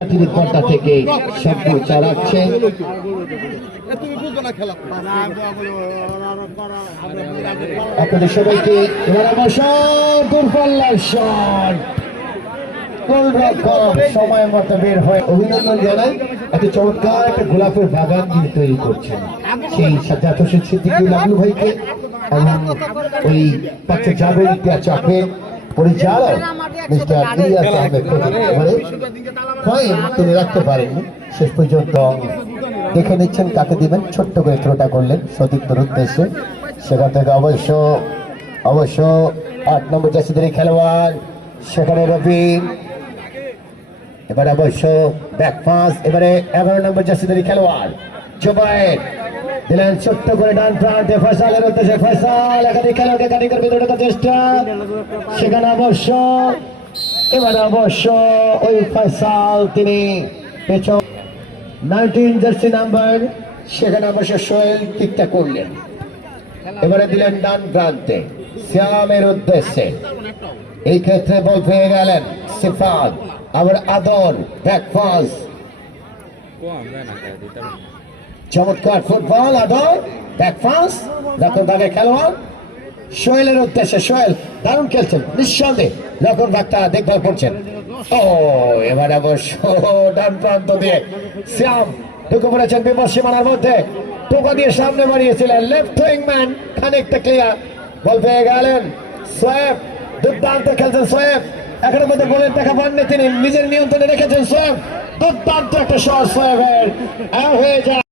পর্দা থেকে শব্দ চালাচ্ছে আপনাদের সবাইকে সময় মতো বের হয়ে অভিনন্দন জানাই। একটা চমৎকার একটা গোলাপের বাগান যিনি তৈরি করছেন সেই সাজ্জাদ হোসেন সিদ্দিকী লাবলু ভাইকে এবং ওই বাচ্চা জাবের ইতিহাস চাপের পরিচালক মিস্টার ইলিয়াস আহমেদ তিনি রাখতে পারেননি শেষ পর্যন্ত দেখে নিচ্ছেন কাকে দিবেন। ছোট্ট করে থ্রোটা করলেন সতীর্থের উদ্দেশ্যে। সেখান থেকে অবশ্য 8 নম্বর জার্সিধারী খেলোয়াড় সেখানে রবি, এবারে অবশ্য ব্যাক পাস, এবারে 11 নম্বর জার্সিধারী খেলোয়াড় জুবায়ের দিলেন ছোট্ট করে ডান প্রান্তে ফয়সালের উদ্দেশ্যে। ফয়সাল একাধিক খেলোয়াড়কে কাটিংয়ের ভিতরে ঢোকার চেষ্টা, সেখানে অবশ্য ওই ফয়সাল তিনি পেছন 19 জার্সি নাম্বার, সেখানে অবশ্য সোহেল কিকটা করলেন। এবারে দিলেন ডান প্রান্তে শ্যামের উদ্দেশ্যে, এই ক্ষেত্রে বল পেয়ে গেলেন সিফাত, আবার আদর ব্যাক পাস, চমৎকার ফুটবল, আদর ব্যাক পাস, লক্ষণ ভাগের খেলোয়াড় সোহেলের উদ্দেশ্যে। সোহেল দারুণ খেলছেন নিঃসন্দেহে, লক্ষণ ভাগটা দেখভাল করছেন। ও এবার অবশ্য ডান প্রান্ত দিয়ে শ্যাম ঢুকে পড়েছেন বিপদ সীমানার মধ্যে, টোকা দিয়ে সামনে বাড়িয়েছিলেন লেফট উইং ম্যান, খানিকটা ক্লিয়ার, বল পেয়ে গেলেন সোয়েব, দুর্দান্ত খেলছেন সোয়েব, এখনের মধ্যে বলের দেখা পাননি, তিনি নিজের নিয়ন্ত্রণে রেখেছেন সোয়েব, দুর্দান্ত একটা শট সোয়েবের হয়ে যায়।